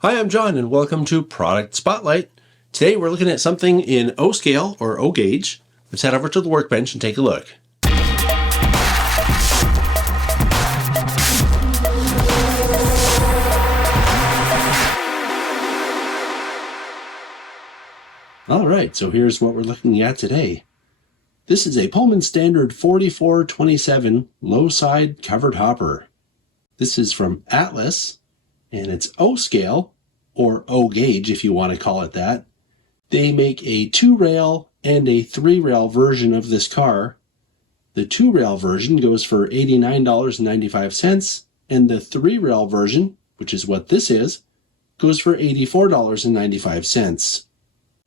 Hi, I'm John and welcome to Product Spotlight. Today we're looking at something in O scale or O gauge. Let's head over to the workbench and take a look. Alright, so here's what we're looking at today. This is a Pullman Standard 4427 low side covered hopper. This is from Atlas and it's O scale, or O gauge if you want to call it that. They make a 2-rail and a 3-rail version of this car. The 2-rail version goes for $89.95, and the 3-rail version, which is what this is, goes for $84.95.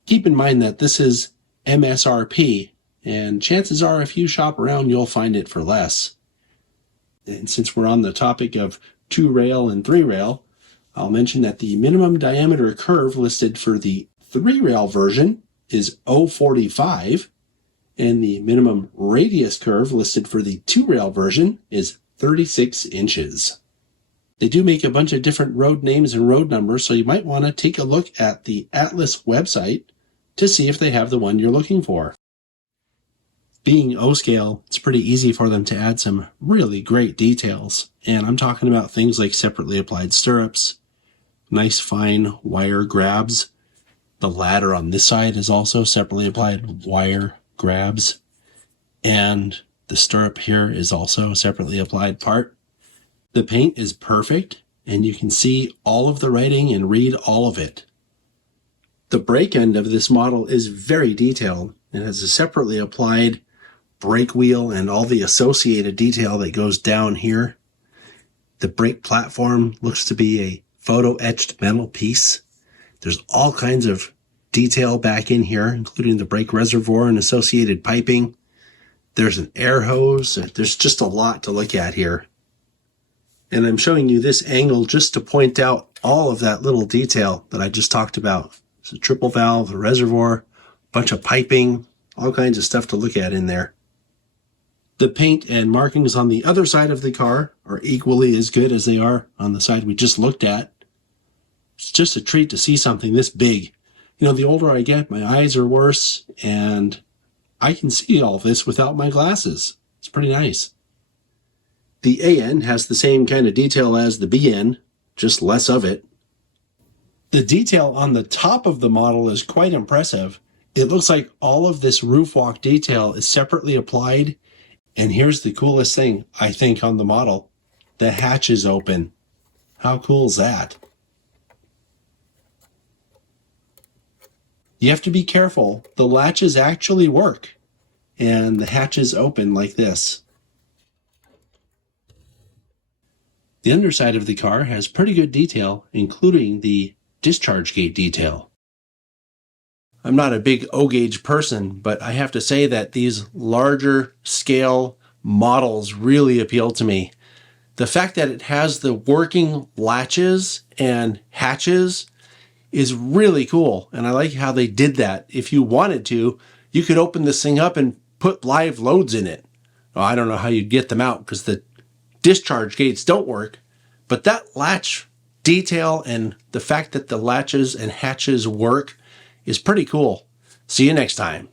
Keep in mind that this is MSRP, and chances are if you shop around you'll find it for less. And since we're on the topic of 2-rail and 3-rail, I'll mention that the minimum diameter curve listed for the 3-rail version is 0.45, and the minimum radius curve listed for the 2-rail version is 36 inches. They do make a bunch of different road names and road numbers, so you might want to take a look at the Atlas website to see if they have the one you're looking for. Being O scale, it's pretty easy for them to add some really great details, and I'm talking about things like separately applied stirrups, nice fine wire grabs. The ladder on this side is also separately applied wire grabs, and the stirrup here is also a separately applied part. The paint is perfect, and you can see all of the writing and read all of it. The brake end of this model is very detailed. It has a separately applied brake wheel and all the associated detail that goes down here. The brake platform looks to be a photo-etched metal piece. There's all kinds of detail back in here, including the brake reservoir and associated piping. There's an air hose. There's just a lot to look at here. And I'm showing you this angle just to point out all of that little detail that I just talked about. It's a triple valve, a reservoir, a bunch of piping, all kinds of stuff to look at in there. The paint and markings on the other side of the car are equally as good as they are on the side we just looked at. It's just a treat to see something this big. You know, the older I get, my eyes are worse, and I can see all this without my glasses. It's pretty nice. The AN has the same kind of detail as the BN, just less of it. The detail on the top of the model is quite impressive. It looks like all of this roof walk detail is separately applied. And here's the coolest thing, I think, on the model. The hatch is open. How cool is that? You have to be careful. The latches actually work. And the hatch is open like this. The underside of the car has pretty good detail, including the discharge gate detail. I'm not a big O gauge person, but I have to say that these larger scale models really appeal to me. The fact that it has the working latches and hatches is really cool, and I like how they did that. If you wanted to, you could open this thing up and put live loads in it. Well, I don't know how you'd get them out because the discharge gates don't work, but that latch detail and the fact that the latches and hatches work is pretty cool. See you next time.